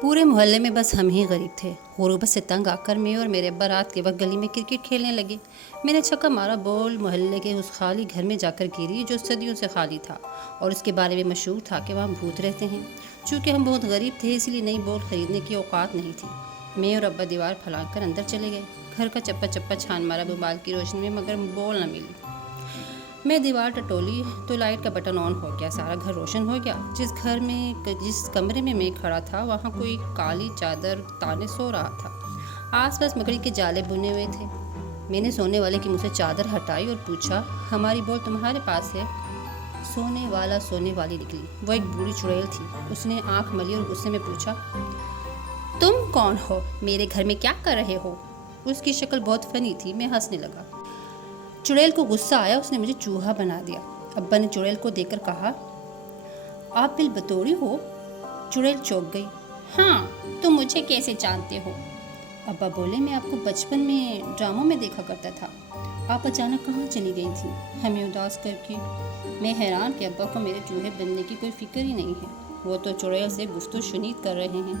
پورے محلے میں بس ہم ہی غریب تھے۔ غربت سے تنگ آ کر میں اور میرے ابا رات کے وقت گلی میں کرکٹ کھیلنے لگے۔ میں نے چھکا مارا، بال محلے کے اس خالی گھر میں جا کر گری جو صدیوں سے خالی تھا اور اس کے بارے میں مشہور تھا کہ وہاں بھوت رہتے ہیں۔ چونکہ ہم بہت غریب تھے اس لیے نئی بال خریدنے کی اوقات نہیں تھی۔ میں اور ابا دیوار پھلانگ کر اندر چلے گئے۔ گھر کا چپا چپا چھان مارا موبائل کی روشنی میں، مگر بال نہ ملی۔ میں دیوار ٹٹولی تو لائٹ کا بٹن آن ہو گیا، سارا گھر روشن ہو گیا۔ جس کمرے میں کھڑا تھا وہاں کوئی کالی چادر تانے سو رہا تھا۔ آس پاس مکڑی کے جالے بنے ہوئے تھے۔ میں نے سونے والے کی منہ سے چادر ہٹائی اور پوچھا، ہماری بال تمہارے پاس ہے؟ سونے والا سونے والی نکلی۔ وہ ایک بوڑھی چڑیل تھی۔ اس نے آنکھ ملی اور غصے میں پوچھا، تم کون ہو؟ میرے گھر میں کیا کر رہے ہو؟ اس کی شکل بہت فنی تھی۔ میں ہنسنے لگا۔ چڑیل کو غصہ آیا، اس نے مجھے چوہا بنا دیا۔ ابا نے چڑیل کو دیکھ کر کہا، آپ بل بتوڑی ہو؟ چڑیل چونک گئی۔ ہاں، تم مجھے کیسے جانتے ہو؟ ابا بولے، میں آپ کو بچپن میں ڈراموں میں دیکھا کرتا تھا۔ آپ اچانک کہاں چلی گئی تھی ہمیں اداس کر کے؟ میں حیران کہ ابا کو میرے چوہے بننے کی کوئی فکر ہی نہیں ہے، وہ تو چڑیل سے گفتگو شنید کر رہے ہیں۔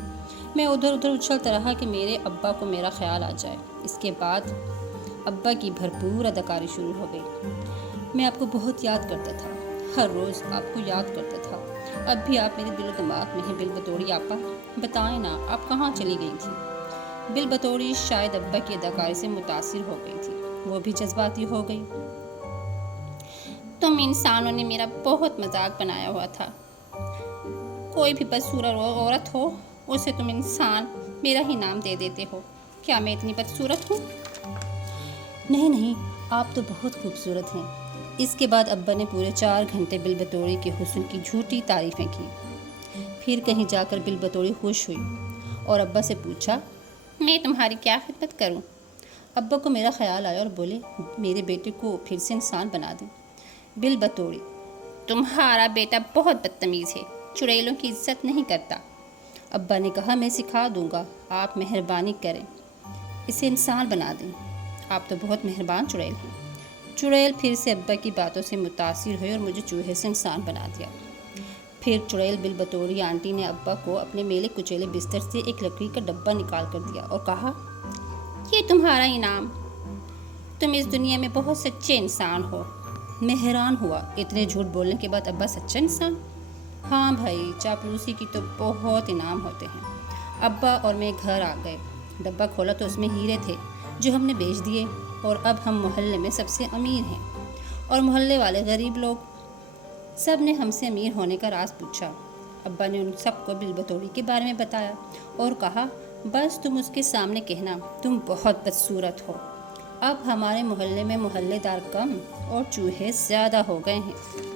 میں ادھر ادھر اچھلتا رہا کہ میرے ابا کو میرا خیال آ جائے۔ اس کے بعد ابا کی بھرپور اداکاری شروع ہو گئی۔ میں آپ کو بہت یاد کرتا تھا، ہر روز آپ کو یاد کرتا تھا۔ اب بھی آپ میرے دل و دماغ میں ہیں بل بتوڑی آپا۔ بتائیں نا، آپ کہاں چلی گئی تھی؟ بل بتوڑی شاید ابا کی اداکاری سے متاثر ہو گئی تھی، وہ بھی جذباتی ہو گئی۔ تم انسانوں نے میرا بہت مذاق بنایا ہوا تھا۔ کوئی بھی بدصورت عورت ہو، اسے تم انسان میرا ہی نام دے دیتے ہو۔ کیا میں اتنی بدصورت ہوں؟ نہیں، آپ تو بہت خوبصورت ہیں۔ اس کے بعد ابا نے پورے 4 گھنٹے بل بتوڑی کے حسن کی جھوٹی تعریفیں کی۔ پھر کہیں جا کر بل بتوڑی خوش ہوئی اور ابا سے پوچھا، میں تمہاری کیا خدمت کروں؟ ابا کو میرا خیال آیا اور بولے، میرے بیٹے کو پھر سے انسان بنا دیں۔ بل بتوڑی، تمہارا بیٹا بہت بدتمیز ہے، چڑیلوں کی عزت نہیں کرتا۔ ابا نے کہا، میں سکھا دوں گا، آپ مہربانی کریں، اسے انسان بنا دیں۔ آپ تو بہت مہربان چڑیل ہیں۔ چڑیل پھر سے ابا کی باتوں سے متاثر ہوئی اور مجھے چوہے سے انسان بنا دیا۔ پھر چڑیل بل بتوڑی آنٹی نے ابا کو اپنے میلے کچیلے بستر سے ایک لکڑی کا ڈبہ نکال کر دیا اور کہا، یہ تمہارا انعام، تم اس دنیا میں بہت سچے انسان ہو۔ میں حیران ہوا، اتنے جھوٹ بولنے کے بعد ابا سچا انسان؟ ہاں بھائی، چاپلوسی کی تو بہت انعام ہوتے ہیں۔ ابا اور میں گھر آ گئے۔ ڈبہ کھولا تو اس میں ہیرے تھے جو ہم نے بیچ دیے، اور اب ہم محلے میں سب سے امیر ہیں اور محلے والے غریب لوگ۔ سب نے ہم سے امیر ہونے کا راز پوچھا۔ ابا نے ان سب کو بل بتوڑی کے بارے میں بتایا اور کہا، بس تم اس کے سامنے کہنا، تم بہت بدصورت ہو۔ اب ہمارے محلے میں محلے دار کم اور چوہے زیادہ ہو گئے ہیں۔